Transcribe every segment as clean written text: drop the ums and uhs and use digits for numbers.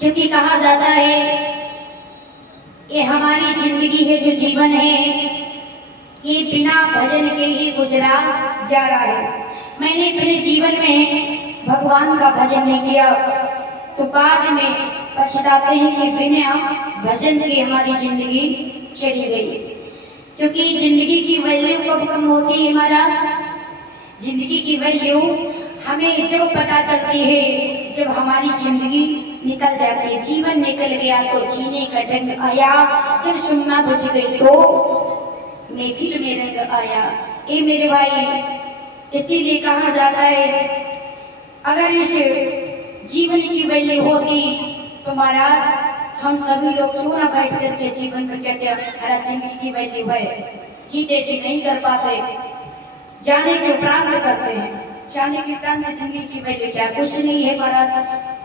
क्योंकि कहा जाता है ये हमारी जिंदगी है, जो जीवन है ये बिना भजन के ही गुजरा जा रहा है। मैंने अपने जीवन में भगवान का भजन नहीं किया तो बाद में पछताते हैं कि बिना भजन की हमारी जिंदगी चली गई। क्योंकि जिंदगी की वैल्यू कब कम होती है महाराज? जिंदगी की वैल्यू हमें जब पता चलती है जब हमारी जिंदगी निकल जाती है। जीवन निकल गया तो जीने का ढंग आया, जब सुनना बुझ गई तो महफिल में रंग आया। ये मेरे भाई, इसीलिए कहा जाता है अगर इस जीवन की वैल्यू होती तो महाराज हम सभी लोग क्यों ना बैठ करके जीवन को कहते हैं जिंदगी की वैल्यू है, जीते जी नहीं कर पाते, जाने के उपरांत करते हैं। जाने के उपरांत जिंदगी की वैल्यू क्या? कुछ नहीं है महाराज।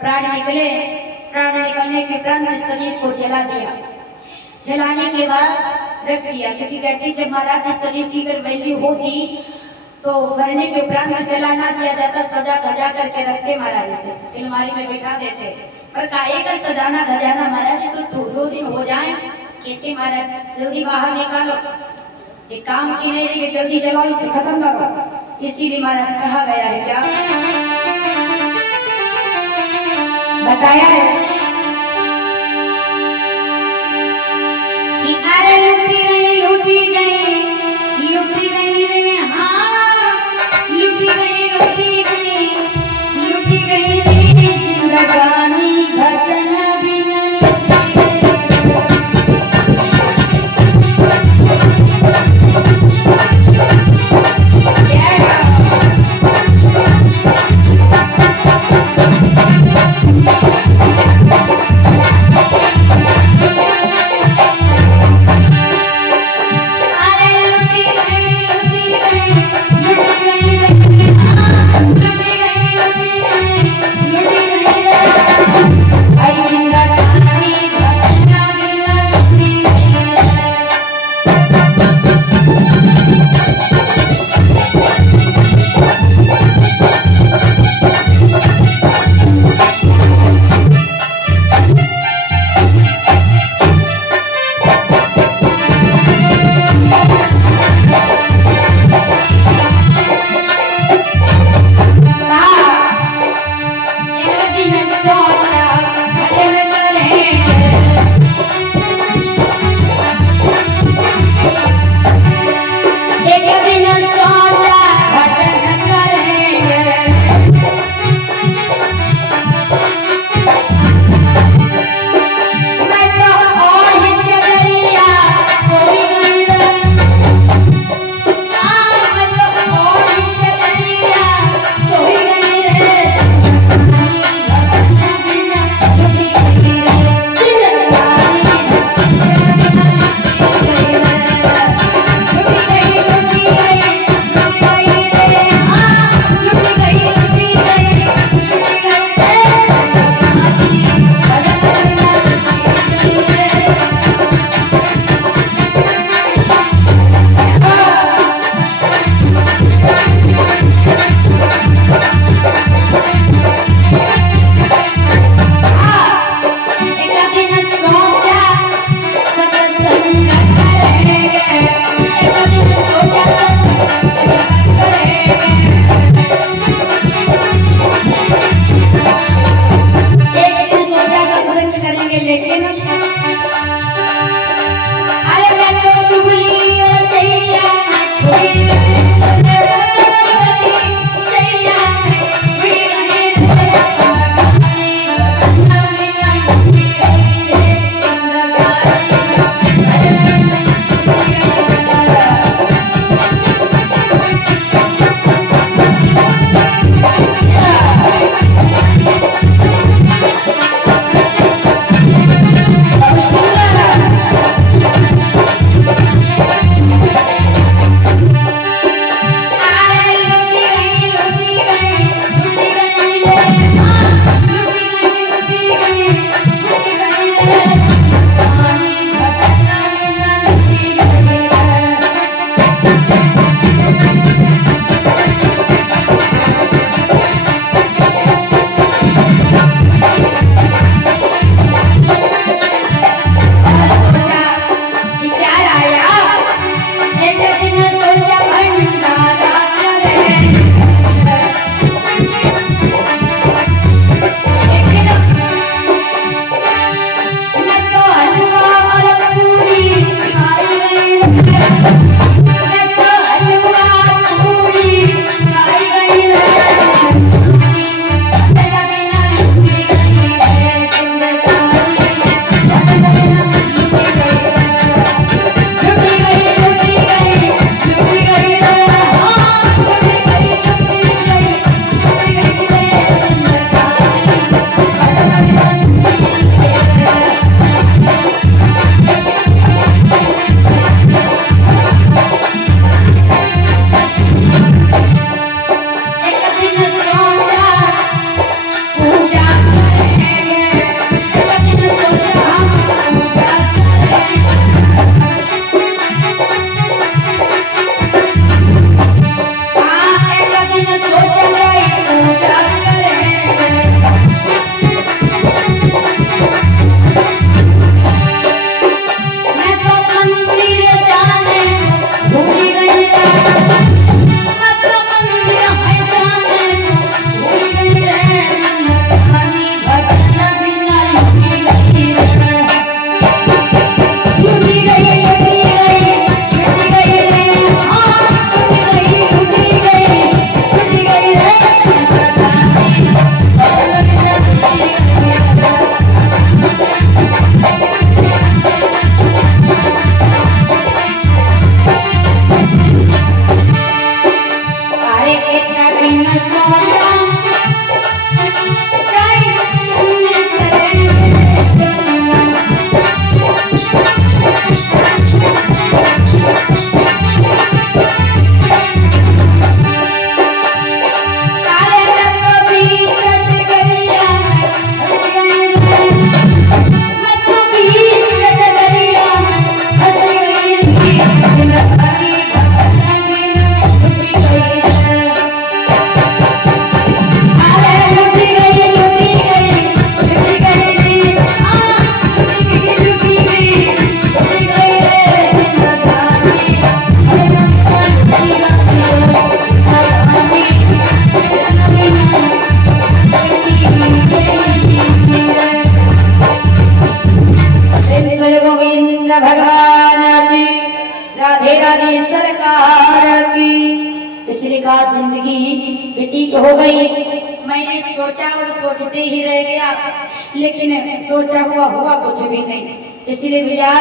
प्राण निकले, प्राण निकलने के उपरांत शरीर को जला दिया, जलाने के बाद रख दिया। क्योंकि कहते जब महाराज इस शरीर की अगर वैल्यू होती तो मरने के उपरांत जला ना दिया जाता, सजा धजा करके रखते महाराज, से अलमारी में बैठा देते। पर काहे का सजाना धजाना महाराज? तो 2 दिन हो जाए कहते महाराज जल्दी बाहर निकालो, एक काम की नहीं रही, जल्दी जलाओ, इसे खत्म करो। इसीलिए महाराज कहा गया है क्या बताया है कि अरे लूटी गई रे, हाँ लूटी गई रे जिंदगानी भजन बिना। देखा जिंदगी व्यतीत हो गई। मैंने सोचा और सोचते ही रह गया, लेकिन सोचा हुआ हुआ कुछ भी नहीं। इसलिए भैया